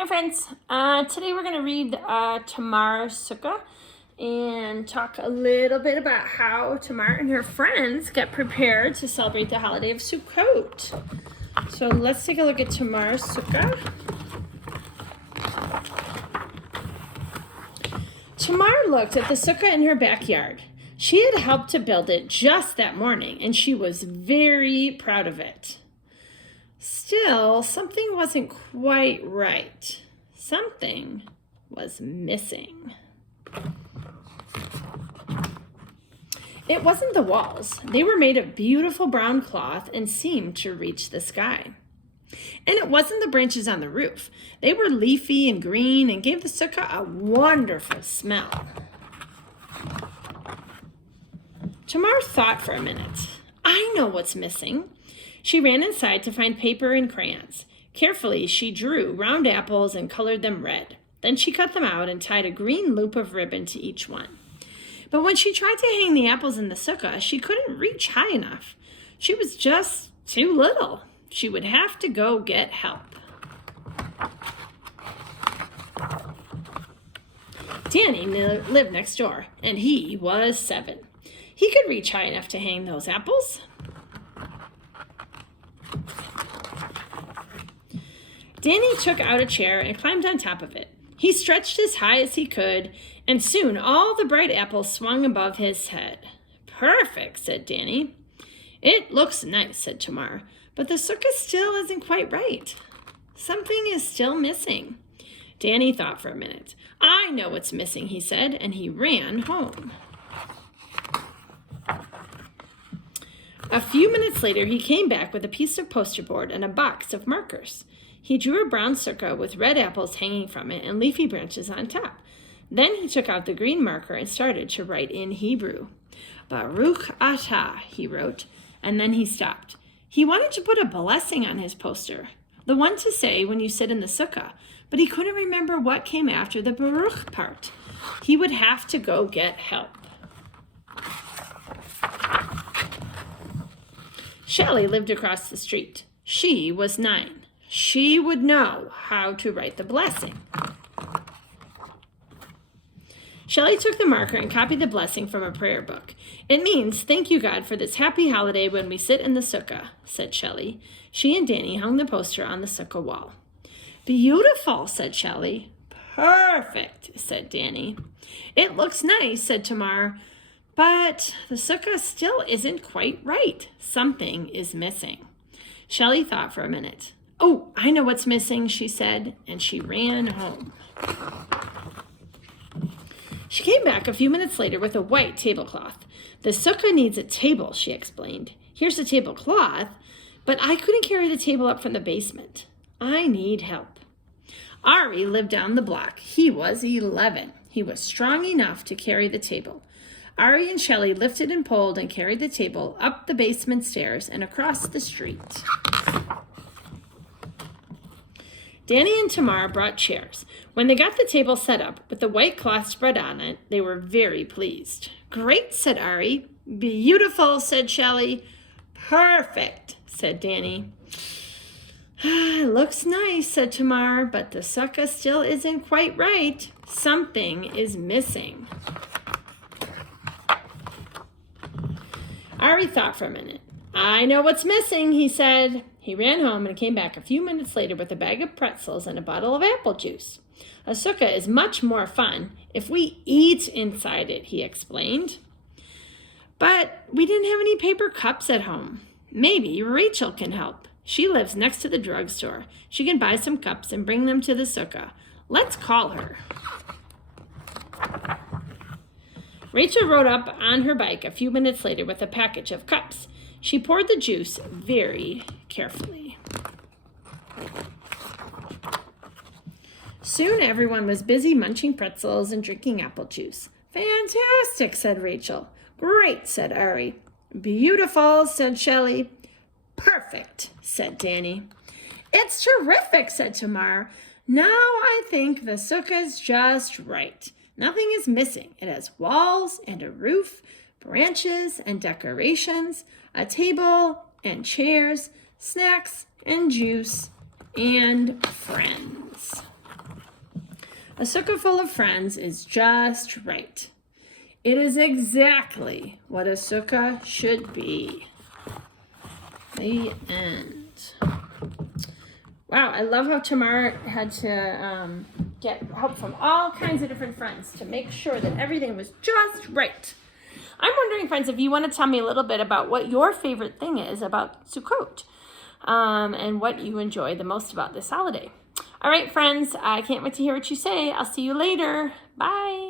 Hi friends, today we're going to read Tamar's Sukkah and talk a little bit about how Tamar and her friends get prepared to celebrate the holiday of Sukkot. So let's take a look at Tamar's Sukkah. Tamar looked at the Sukkah in her backyard. She had helped to build it just that morning and she was very proud of it. Still, something wasn't quite right. Something was missing. It wasn't the walls. They were made of beautiful brown cloth and seemed to reach the sky. And it wasn't the branches on the roof. They were leafy and green and gave the sukkah a wonderful smell. Tamar thought for a minute. I know what's missing. She ran inside to find paper and crayons. Carefully, she drew round apples and colored them red. Then she cut them out and tied a green loop of ribbon to each one. But when she tried to hang the apples in the sukkah, she couldn't reach high enough. She was just too little. She would have to go get help. Danny lived next door, and he was 7. He could reach high enough to hang those apples. Danny took out a chair and climbed on top of it. He stretched as high as he could, and soon all the bright apples swung above his head. Perfect, said Danny. It looks nice, said Tamar, but the sukkah still isn't quite right. Something is still missing. Danny thought for a minute. I know what's missing, he said, and he ran home. A few minutes later, he came back with a piece of poster board and a box of markers. He drew a brown sukkah with red apples hanging from it and leafy branches on top. Then he took out the green marker and started to write in Hebrew. Baruch atah, he wrote, and then he stopped. He wanted to put a blessing on his poster, the one to say when you sit in the sukkah, but he couldn't remember what came after the Baruch part. He would have to go get help. Shelley lived across the street. She was 9. She would know how to write the blessing. Shelley took the marker and copied the blessing from a prayer book. It means, thank you, God, for this happy holiday when we sit in the sukkah, said Shelley. She and Danny hung the poster on the sukkah wall. Beautiful, said Shelley. Perfect, said Danny. It looks nice, said Tamar, but the sukkah still isn't quite right. Something is missing. Shelley thought for a minute. Oh, I know what's missing, she said, and she ran home. She came back a few minutes later with a white tablecloth. The sukkah needs a table, she explained. Here's a tablecloth, but I couldn't carry the table up from the basement. I need help. Ari lived down the block. He was 11. He was strong enough to carry the table. Ari and Shelley lifted and pulled and carried the table up the basement stairs and across the street. Danny and Tamar brought chairs. When they got the table set up with the white cloth spread on it, they were very pleased. Great, said Ari. Beautiful, said Shelley. Perfect, said Danny. Looks nice, said Tamar, but the sukkah still isn't quite right. Something is missing. Ari thought for a minute. I know what's missing, he said. He ran home and came back a few minutes later with a bag of pretzels and a bottle of apple juice. A sukkah is much more fun if we eat inside it, he explained. But we didn't have any paper cups at home. Maybe Rachel can help. She lives next to the drugstore. She can buy some cups and bring them to the sukkah. Let's call her. Rachel rode up on her bike a few minutes later with a package of cups. She poured the juice very carefully. Soon everyone was busy munching pretzels and drinking apple juice. Fantastic, said Rachel. Great, said Ari. Beautiful, said Shelley. Perfect, said Danny. It's terrific, said Tamar. Now I think the sukkah's just right. Nothing is missing. It has walls and a roof, branches and decorations, a table and chairs, snacks and juice, and friends. A sukkah full of friends is just right. It is exactly what a sukkah should be. The end. Wow, I love how Tamar had to get help from all kinds of different friends to make sure that everything was just right. I'm wondering, friends, if you want to tell me a little bit about what your favorite thing is about Sukkot, and what you enjoy the most about this holiday. All right, friends, I can't wait to hear what you say. I'll see you later. Bye.